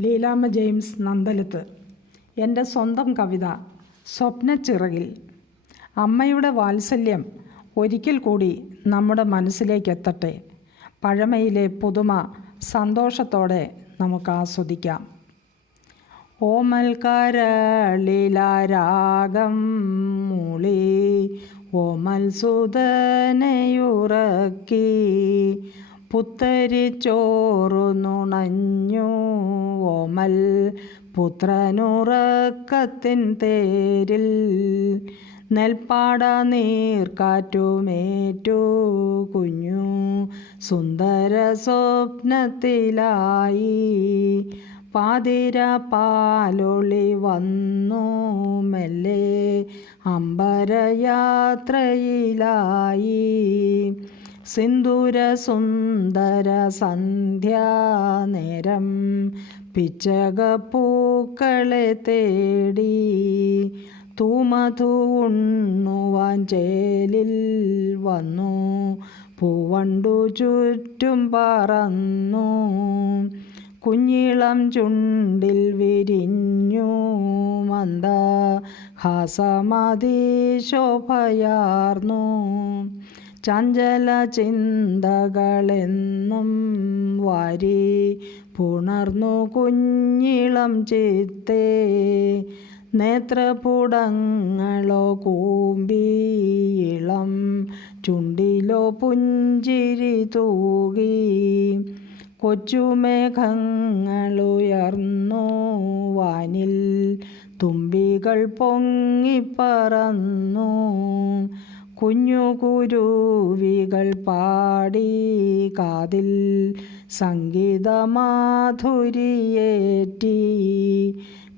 Leelamma James നന്തലത്ത്. എൻ്റെ സ്വന്തം കവിത സ്വപ്നച്ചിറകിൽ. അമ്മയുടെ വാത്സല്യം ഒരിക്കൽ കൂടി നമ്മുടെ മനസ്സിലേക്കെത്തട്ടെ. പഴമയിലെ പുതുമ സന്തോഷത്തോടെ നമുക്ക് ആസ്വദിക്കാം. ഓമൽ കരളിലാരാഗം മൂളി ഓമൽ സുതനയുറക്കി പുത്തരിച്ചോറു നുണഞ്ഞു ഓമൽ പുത്രനുറക്കത്തിൻ തേരിൽ നെൽപ്പാട നീർക്കാറ്റുമേറ്റു കുഞ്ഞു സുന്ദര സ്വപ്നത്തിലായി. പാതിര പാലൊളി വന്നു മെല്ലെ അമ്പരയാത്രയിലായി. സിന്ദൂര സുന്ദര സന്ധ്യാനേരം പിച്ചകപ്പൂക്കളെ തേടി തൂമധു ഉണ്ണുവാൻ ചേലിൽ വന്നു പൂവണ്ടു ചുറ്റും പറന്നു. കുഞ്ഞിളം ചുണ്ടിൽ വിരിഞ്ഞു മന്ദഹാസമതിശോഭയാർന്നു. ചഞ്ചല ചിന്തകളെന്നും വാരി പുണർന്നു കുഞ്ഞിളം ചിത്തേ. നേത്രപുടങ്ങളോ കൂമ്പിയിളം ചുണ്ടിലോ പുഞ്ചിരി തൂകി. കൊച്ചുമേഘങ്ങളുയർന്നു വാനിൽ തുമ്പികൾ പൊങ്ങിപ്പറന്നു. കുഞ്ഞു കുരുവികൾ പാടി കാതിൽ സംഗീതമാധുരിയേറ്റി.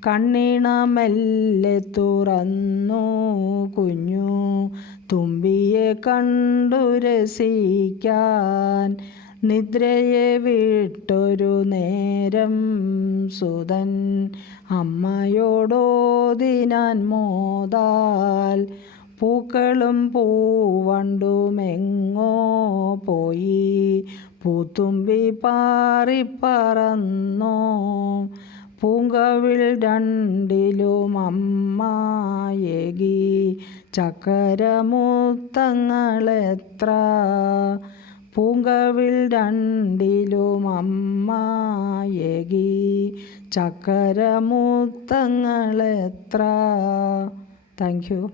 കണ്ണിണ മെല്ലെ തുറന്നു കുഞ്ഞു തുമ്പിയെ കണ്ടു രസിക്കാൻ. നിദ്രയെ വിട്ടൊരു നേരം സുതൻ അമ്മയോടോതിനാൻ മോദാൽ. പൂക്കളും പൂവണ്ടുമെങ്ങോ പോയി പൂത്തുമ്പി പാറിപ്പറന്നോ. പൂങ്കവിൾ രണ്ടിലും അമ്മയേകി ചക്കരമുത്തങ്ങളെത്ര. പൂങ്കവിൾ രണ്ടിലും അമ്മയേകി ചക്കരമുത്തങ്ങളെത്ര. Thank you.